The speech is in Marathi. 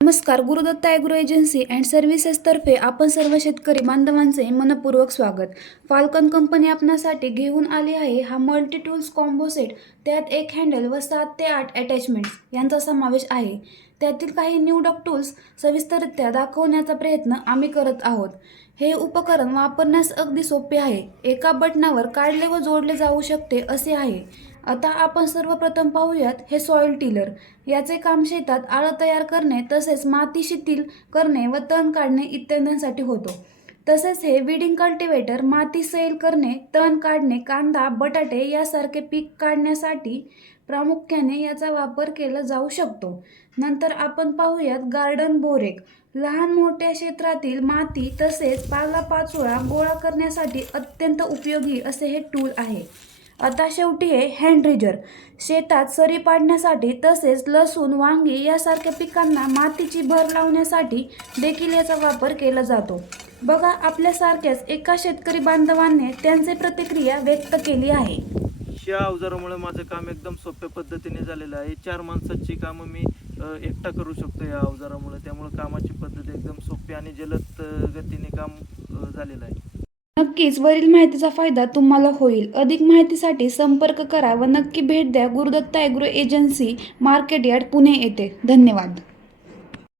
नमस्कार. गुरुदत्त ॲग्रो एजन्सी अँड सर्व्हिसेसतर्फे आपण सर्व शेतकरी बांधवांचे मनपूर्वक स्वागत. फाल्कन कंपनी आपणासाठी घेऊन आली आहे हा मल्टी टूल्स कॉम्बो सेट. त्यात एक हँडल व 7 ते 8 अटॅचमेंट्स यांचा समावेश आहे. त्यातील काही निवडक टूल्स सविस्तररित्या दाखवण्याचा प्रयत्न आम्ही करत आहोत. हे उपकरण वापरण्यास अगदी सोपे आहे. एका बटनावर काढले व जोडले जाऊ शकते असे आहे. आता आपण सर्वप्रथम पाहूयात हे सॉइल टिलर. याचे काम शेतात आळं तयार करणे तसेच माती शिथिल करणे व तण काढणे इत्यादींसाठी होतो. तसेच हे विडिंग कल्टिवेटर माती सैल करणे, तण काढणे, कांदा, बटाटे यासारखे पीक काढण्यासाठी प्रामुख्याने याचा वापर केला जाऊ शकतो. नंतर आपण पाहूयात गार्डन बोरेक. लहान मोठ्या क्षेत्रातील माती तसेच पालापाचोळा गोळा करण्यासाठी अत्यंत उपयोगी असे हे टूल आहे. आता शेवटी हे हँड रिजर. शेतात सरी पाडण्यासाठी तसेच लसूण, वांगी यासारख्या पिकांना मातीची भर लावण्यासाठी देखील याचा वापर केला जातो. बघा, आपल्यासारख्याच एका शेतकरी बांधवांनी त्यांची प्रतिक्रिया व्यक्त केली आहे. या अवजारामुळे माझं काम एकदम सोप्या पद्धतीने झालेलं आहे. 4 माणसाची कामं मी एकटा करू शकतो या अवजारामुळे. त्यामुळे कामाची पद्धत एकदम सोपी आणि जलद गतीने काम झालेलं आहे. नक्कीच वरील माहितीचा फायदा तुम्हाला होईल. अधिक माहितीसाठी संपर्क करा व नक्की भेट द्या Gurudatt agro agency, market yard, Pune येथे. धन्यवाद.